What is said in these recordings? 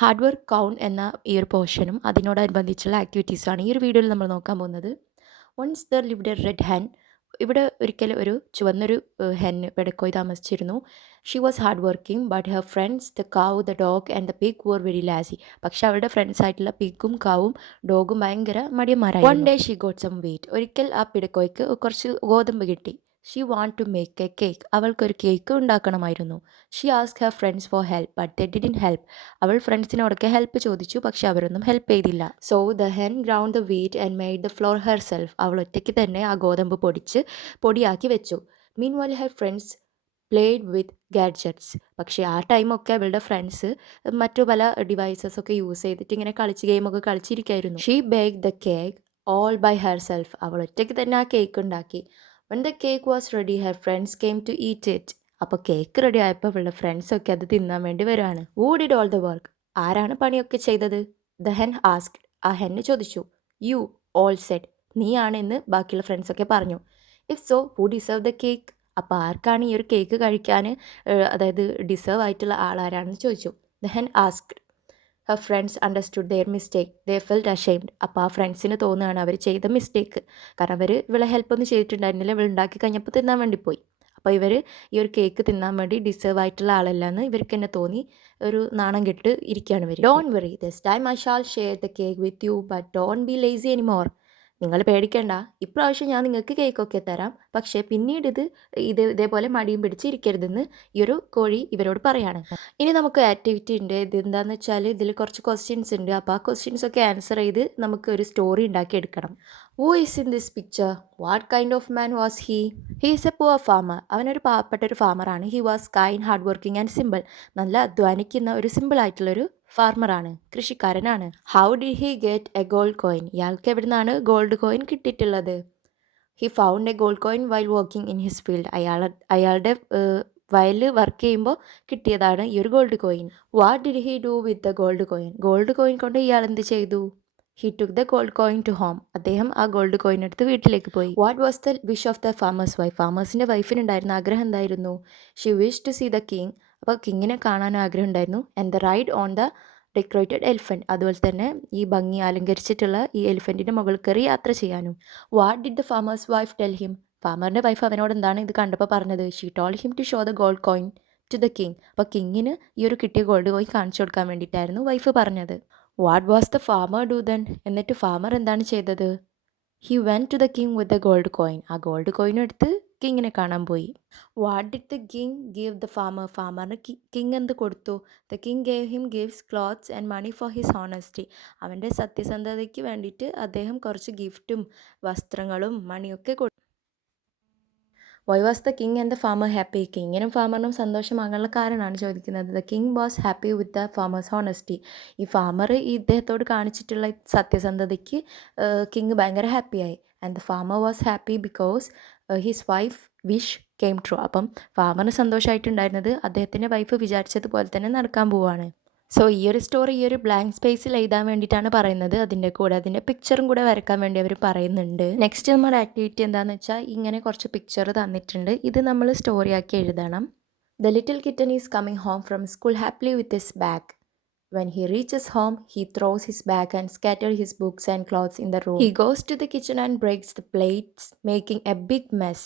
Hard work count എന്ന ഈ ഒരു പോർഷനും അതിനോടനുബന്ധിച്ചുള്ള ആക്ടിവിറ്റീസാണ് ഈ ഒരു വീഡിയോയിൽ നമ്മൾ നോക്കാൻ പോകുന്നത്. Once there lived a red hen. ഇവിടെ ഒരിക്കൽ ഒരു ചുവന്നൊരു ഹെൻ പെടക്കോയി താമസിച്ചിരുന്നു. She was hard working but her friends the cow, the dog and the pig were very lazy. പക്ഷെ അവരുടെ ഫ്രണ്ട്സ് ആയിട്ടുള്ള പിഗും കാവും ഡോഗും ഭയങ്കര മടിയന്മാരായിരുന്നു. One day she got some wheat. ഒരിക്കൽ ആ പിടക്കോയ്ക്ക് കുറച്ച് ഗോതമ്പ് കിട്ടി. She want to make a cake. അവൾക്കൊരു കേക്ക് ഉണ്ടാക്കണമായിരുന്നു. She ask her friends for help but they didn't help. അവൾ ഫ്രണ്ട്സിനോടൊക്കെ ഹെൽപ്പ് ചോദിച്ചു, പക്ഷെ അവരൊന്നും ഹെൽപ്പ് ചെയ്തില്ല. So the hen ground the wheat and made the flour herself. അവൾ ഒറ്റയ്ക്ക് തന്നെ ആ ഗോതമ്പ് പൊടിയാക്കി വെച്ചു. Meanwhile her friends played with gadgets. പക്ഷേ ആ ടൈമൊക്കെ അവളുടെ ഫ്രണ്ട്സ് മറ്റു പല ഡിവൈസസ് ഒക്കെ യൂസ് ചെയ്തിട്ട് ഇങ്ങനെ ഗെയിമൊക്കെ കളിച്ചിരിക്കുകയായിരുന്നു. She bake the cake all by herself. അവൾ ഒറ്റയ്ക്ക് തന്നെ ആ കേക്ക് ഉണ്ടാക്കി. When the cake was ready her friends came to eat it. അപ്പോൾ കേക്ക് റെഡി ആയപ്പോൾ അവളുടെ ഫ്രണ്ട്സൊക്കെ അത് തിന്നാൻ വേണ്ടി വരുവാണ്. Who did all the work. ആരാണ് പണിയൊക്കെ ചെയ്തത്? The hen asked. ആ ഹെന്ന് ചോദിച്ചു. You all Z. നീയാണെന്ന് ബാക്കിയുള്ള ഫ്രണ്ട്സൊക്കെ പറഞ്ഞു. If so who deserve the cake. അപ്പോൾ ആർക്കാണ് ഈ ഒരു കേക്ക് കഴിക്കാൻ അതായത് ഡിസേർവ് ആയിട്ടുള്ള ആളാരാണെന്ന് ചോദിച്ചു. The hen asked. Her friends understood their mistake. They felt ashamed. അപ്പോൾ ആ ഫ്രണ്ട്സിന് തോന്നുകയാണ് അവർ ചെയ്ത മിസ്റ്റേക്ക്. കാരണം അവർ ഇവളെ ഹെൽപ്പൊന്നും ചെയ്തിട്ടുണ്ടായിരുന്നില്ല. ഇവൾ ഉണ്ടാക്കി കഴിഞ്ഞപ്പോൾ തിന്നാൻ വേണ്ടി പോയി. അപ്പോൾ ഇവർ ഈ ഒരു കേക്ക് തിന്നാൻ വേണ്ടി ഡിസേർവ് ആയിട്ടുള്ള ആളല്ലെന്ന് ഇവർക്ക് തന്നെ തോന്നി ഒരു നാണം കെട്ട് ഇരിക്കുകയാണ് ഇവർ. Don't worry, this time I shall share the cake with you but don't be lazy anymore. നിങ്ങൾ പേടിക്കേണ്ട, ഇപ്രാവശ്യം ഞാൻ നിങ്ങൾക്ക് കേക്കൊക്കെ തരാം, പക്ഷേ പിന്നീട് ഇതേപോലെ മടിയും പിടിച്ച് ഇരിക്കരുതെന്ന് ഈ ഒരു കോഴി ഇവരോട് പറയാണ്. ഇനി നമുക്ക് ആക്ടിവിറ്റി ഉണ്ട്. ഇതെന്താണെന്ന് വെച്ചാൽ ഇതിൽ കുറച്ച് ക്വസ്റ്റ്യൻസ് ഉണ്ട്. അപ്പോൾ ആ ക്വസ്റ്റ്യൻസ് ഒക്കെ ആൻസർ ചെയ്ത് നമുക്ക് ഒരു സ്റ്റോറി ഉണ്ടാക്കി എടുക്കണം. Who is in this picture? What kind of man was he? He is a poor farmer. അവനൊരു പാവപ്പെട്ട ഒരു ഫാമറാണ്. He was kind, hard working and simple. നല്ല അധ്വാനിക്കുന്ന ഒരു സിമ്പിൾ ആയിട്ടുള്ളൊരു ഫാർമറാണ്, കൃഷിക്കാരനാണ്. How did he get a gold coin? ഇയാൾക്ക് എവിടെ നിന്നാണ് ഗോൾഡ് കോയിൻ കിട്ടിയിട്ടുള്ളത്? He found a gold coin while working in his field. അയാളുടെ വയലിൽ വർക്ക് ചെയ്യുമ്പോൾ കിട്ടിയതാണ് ഈ ഒരു gold coin. What did he do with the gold coin? Gold coin കൊണ്ട് ഇയാൾ എന്ത് ചെയ്തു? He took the gold coin to home. അദ്ദേഹം ആ ഗോൾഡ് കോയിൻ എടുത്ത് വീട്ടിലേക്ക് പോയി. What was the wish of the farmer's wife? ഫാമേഴ്സിൻ്റെ വൈഫിനുണ്ടായിരുന്ന ആഗ്രഹം എന്തായിരുന്നു? She wish to see the king. അപ്പോൾ കിങ്ങിനെ കാണാൻ ആഗ്രഹം ഉണ്ടായിരുന്നു. And the ride on the decorated elephant. അതുപോലെ തന്നെ ഈ ഭംഗി അലങ്കരിച്ചിട്ടുള്ള ഈ എലിഫൻറ്റിൻ്റെ മുകളിൽ കയറി യാത്ര ചെയ്യാനും. What did the farmer's wife tell him? ഫാമറിൻ്റെ വൈഫ് അവനോട് എന്താണ് ഇത് കണ്ടപ്പോൾ പറഞ്ഞത്? She told him to show the gold coin to the king. അപ്പോൾ കിങ്ങിന് ഈ ഒരു കിട്ടിയ ഗോൾഡ് കോയിൻ കാണിച്ചു കൊടുക്കാൻ വേണ്ടിയിട്ടായിരുന്നു വൈഫ് പറഞ്ഞത്. What was the farmer do then? എന്നിട്ട് ഫാമർ എന്താണ് ചെയ്തത്? He went to the king with the gold coin. ആ ഗോൾഡ് കോയിനും എടുത്ത് കിങ്ങിനെ കാണാൻ പോയി. വാട്ട് ഡിഡ് ദ കിങ് ഗീവ് ദ ഫാമർ? ഫാമറിന് കിങ് എന്ത് കൊടുത്തു? The king gave him gifts, clothes and money for his honesty. അവൻ്റെ സത്യസന്ധതയ്ക്ക് വേണ്ടിയിട്ട് അദ്ദേഹം കുറച്ച് ഗിഫ്റ്റും വസ്ത്രങ്ങളും മണിയൊക്കെ കൊടുത്തു. Why was the king and the farmer happy? കിങ്ങിനും ഫാമറിനും സന്തോഷമാകാനുള്ള കാരണമാണ് ചോദിക്കുന്നത്. The king was happy with the farmers honesty. ഈ ഫാമർ ഇദ്ദേഹത്തോട് കാണിച്ചിട്ടുള്ള സത്യസന്ധതയ്ക്ക് കിങ് ഭയങ്കര ഹാപ്പിയായി. And the farmer was happy because his wife wish came true. അപ്പം ഫാമറിന് സന്തോഷമായിട്ടുണ്ടായിരുന്നത് അദ്ദേഹത്തിൻ്റെ വൈഫ് വിചാരിച്ചതുപോലെ തന്നെ നടക്കാൻ പോവുകയാണ്. സോ ഈ ഒരു സ്റ്റോറി ഈ ഒരു ബ്ലാങ്ക് സ്പേസിൽ എഴുതാൻ വേണ്ടിയിട്ടാണ് പറയുന്നത്. അതിൻ്റെ കൂടെ അതിൻ്റെ പിക്ചറും കൂടെ വരയ്ക്കാൻ വേണ്ടി അവർ പറയുന്നുണ്ട്. നെക്സ്റ്റ് നമ്മുടെ ആക്ടിവിറ്റി എന്താണെന്ന് വെച്ചാൽ ഇങ്ങനെ കുറച്ച് പിക്ചർ തന്നിട്ടുണ്ട്. ഇത് നമ്മൾ സ്റ്റോറി ആക്കി എഴുതണം. The little kitten is coming home from school happily with his bag. When he reaches home, he throws his bag and scatters his books and clothes in the room. He goes to the kitchen and breaks the plates, making a big mess.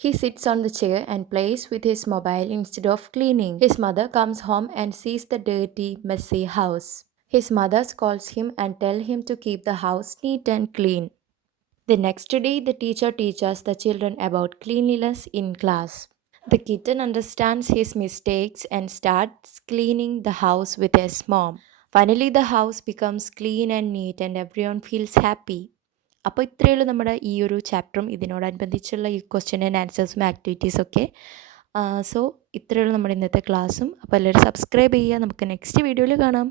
He sits on the chair and plays with his mobile instead of cleaning. His mother comes home and sees the dirty, messy house. His mother scolds him and tells him to keep the house neat and clean. The next day, the teacher teaches the children about cleanliness in class. The kitten understands his mistakes and starts cleaning the house with his mom. Finally, the house becomes clean and neat and everyone feels happy. അപ്പോൾ ഇത്രയേ ഉള്ളൂ നമ്മുടെ ഈ ഒരു ചാപ്റ്ററും ഇതിനോടനുബന്ധിച്ചുള്ള ഈ question and ആൻസേഴ്സും ആക്ടിവിറ്റീസൊക്കെ. So ഇത്രയേ ഉള്ളൂ നമ്മുടെ ഇന്നത്തെ ക്ലാസ്സും. അപ്പോൾ എല്ലാവരും സബ്സ്ക്രൈബ് ചെയ്യുക. നമുക്ക് നെക്സ്റ്റ് വീഡിയോയിൽ കാണാം.